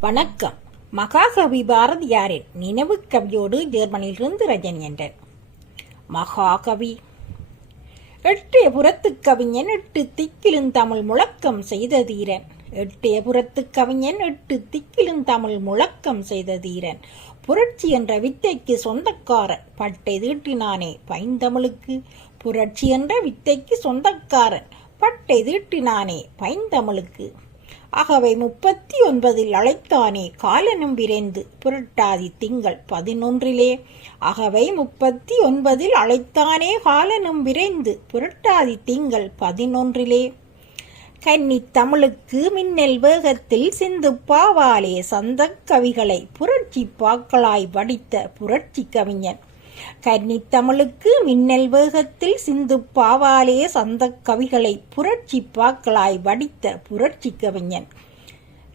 வணக்கம். மகாகவி பாரதியாரின் நினைவு கவியோடு ஜெர்மனியிலிருந்து ரஜன் மகாகவி. எட்டிய புறத்து கவிஞன் எட்டு திக்கிலும் தமிழ் முழக்கம் செய்த தீரன். எட்டிய புறத்து கவிஞன் எட்டு திக்கிலும் தமிழ் முழக்கம் செய்த தீரன். புரட்சி என்ற வித்தைக்கு சொந்தக்காரன். பட்டை தீட்டினானே பைந்தமிழுக்கு. புரட்சி என்ற வித்தைக்கு சொந்தக்காரன். பட்டை தீட்டினானே பைந்தமிழுக்கு. அகவை முப்பத்தி ஒன்பதில் அழைத்தானே காலனும் விரைந்து புரட்டாதி திங்கள் பதினொன்றிலே. அகவை முப்பத்தி ஒன்பதில் அழைத்தானே காலனும் விரைந்து புரட்டாதி திங்கள் பதினொன்றிலே. கன்னி தமிழுக்கு மின்னல் வேகத்தில் சிந்து பாவாலே சந்த கவிகளை புரட்சி பாக்களாய் வடித்த புரட்சி கவிஞன் கன்னி தமிழுக்கு மின்னல் வேகத்தில் சிந்து பாவாலே சந்த கவிகளை புரட்சி பாக்களாய் வடித்த புரட்சி கவிஞன்.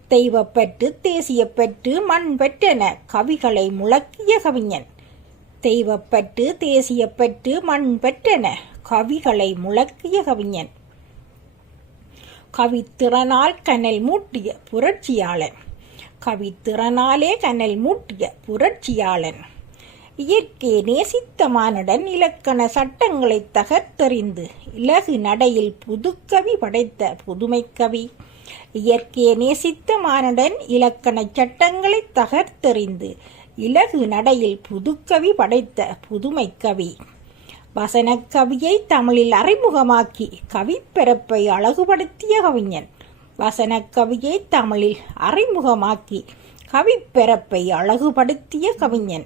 தெய்வப்பற்று தேசியப்பற்று மண் பெற்றென கவிகளை முழக்கிய கவிஞன். தெய்வப்பற்று தேசியப்பற்று மண் பெற்றென கவிகளை முழக்கிய கவிஞன். கவித்திறனால் கனல் மூட்டிய புரட்சியாளன். கவித்திறனாலே கனல் மூட்டிய புரட்சியாளன். இயற்கை நேசித்த மானுடன் இலக்கண சட்டங்களை தகர்த்தறிந்து இலகு நடையில் புதுக்கவி படைத்த புதுமை கவி. இயற்கையை நேசித்த மானுடன் இலக்கண சட்டங்களை தகர்த்தறிந்து இலகு நடையில் புதுக்கவி படைத்த புதுமை கவி. வசனக்கவியை தமிழில் அறிமுகமாக்கி கவிப்பிறப்பை அழகுபடுத்திய கவிஞன். வசனக்கவியை தமிழில் அறிமுகமாக்கி கவிப்பிறப்பை அழகுபடுத்திய கவிஞன்.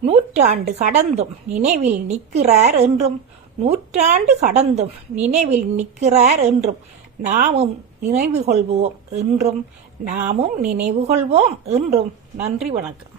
நூற்றாண்டு கடந்தும் நினைவில் நிற்கிறார் என்றும் நூற்றாண்டு கடந்தும் நினைவில் நிற்கிறார் என்றும் நாமும் நினைவு கொள்வோம் என்றும் நாமும் நினைவு கொள்வோம் என்றும். நன்றி வணக்கம்.